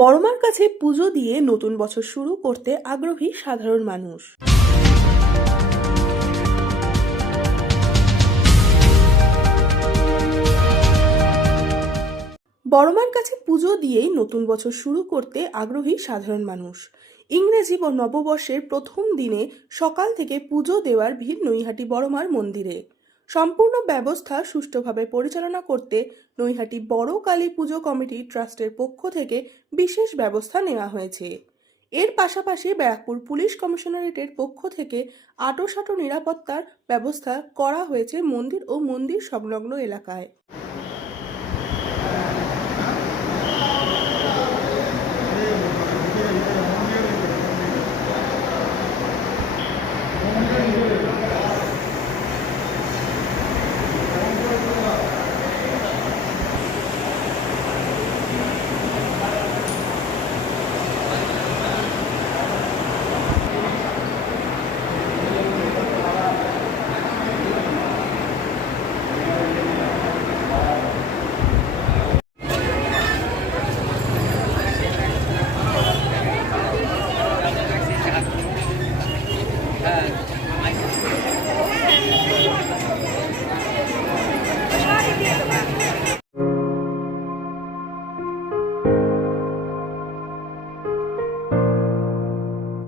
বড়মার কাছে পুজো দিয়ে নতুন বছর শুরু করতে আগ্রহী সাধারণ মানুষ। বড়মার কাছে পুজো দিয়েই নতুন বছর শুরু করতে আগ্রহী সাধারণ মানুষ। ইংরেজি নববর্ষের প্রথম দিনে সকাল থেকে পুজো দেওয়ার ভিড় নৈহাটি বড়মার মন্দিরে। সম্পূর্ণ ব্যবস্থা সুষ্ঠুভাবে পরিচালনা করতে নৈহাটি বড় কালী পুজো কমিটি ট্রাস্টের পক্ষ থেকে বিশেষ ব্যবস্থা নেওয়া হয়েছে। এর পাশাপাশি ব্যারাকপুর পুলিশ কমিশনারেটের পক্ষ থেকে আঁটোসাঁটো নিরাপত্তার ব্যবস্থা করা হয়েছে মন্দির ও মন্দির সংলগ্ন এলাকায়।